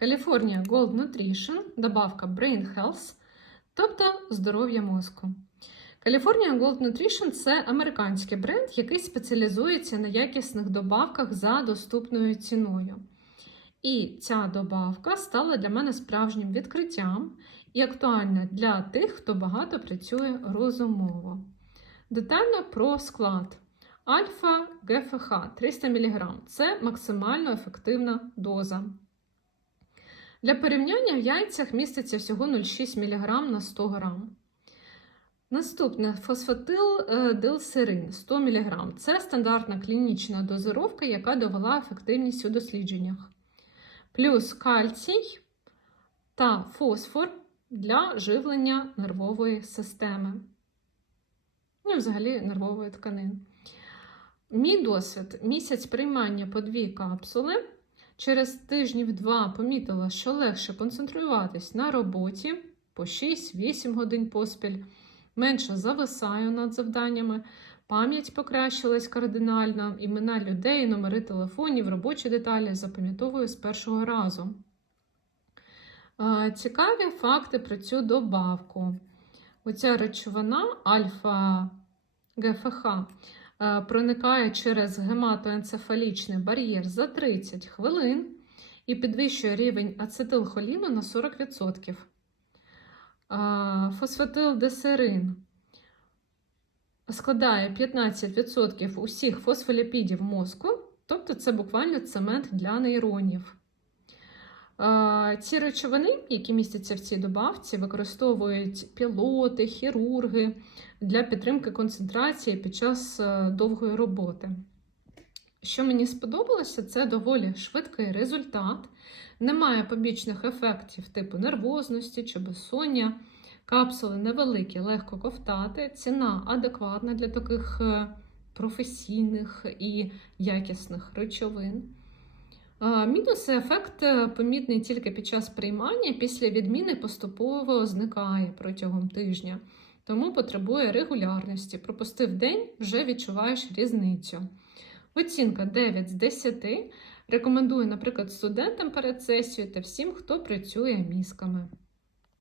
California Gold Nutrition, добавка Brain Health, тобто здоров'я мозку. California Gold Nutrition це американський бренд, який спеціалізується на якісних добавках за доступною ціною. І ця добавка стала для мене справжнім відкриттям і актуальна для тих, хто багато працює розумово. Детально про склад. Альфа ГФХ 300 мг це максимально ефективна доза. Для порівняння в яйцях міститься всього 0,6 мг на 100 г. Наступне фосфатилдилсерин 100 мг. Це стандартна клінічна дозировка, яка довела ефективність у дослідженнях. Плюс кальцій та фосфор для живлення нервової системи. Ну і взагалі нервової тканини. Мій досвід місяць приймання по дві капсули. Через тижнів два помітила, що легше концентруватись на роботі по 6-8 годин поспіль, менше зависаю над завданнями, пам'ять покращилась кардинально, імена людей, номери телефонів, робочі деталі запам'ятовую з першого разу. Цікаві факти про цю добавку. Оця речовина альфа ГФХ проникає через гематоенцефалічний бар'єр за 30 хвилин і підвищує рівень ацетилхоліну на 40%. Фосфатилдесерин складає 15% усіх фосфоліпідів мозку, тобто це буквально цемент для нейронів. Ці речовини, які містяться в цій добавці, використовують пілоти, хірурги для підтримки концентрації під час довгої роботи. Що мені сподобалося, це доволі швидкий результат, немає побічних ефектів типу нервозності чи безсоння. Капсули невеликі, легко ковтати, ціна адекватна для таких професійних і якісних речовин. Мінус ефект помітний тільки під час приймання, після відміни поступово зникає протягом тижня, тому потребує регулярності. Пропустив день, вже відчуваєш різницю. Оцінка 9 з 10. Рекомендую, наприклад, студентам перед сесією та всім, хто працює мізками.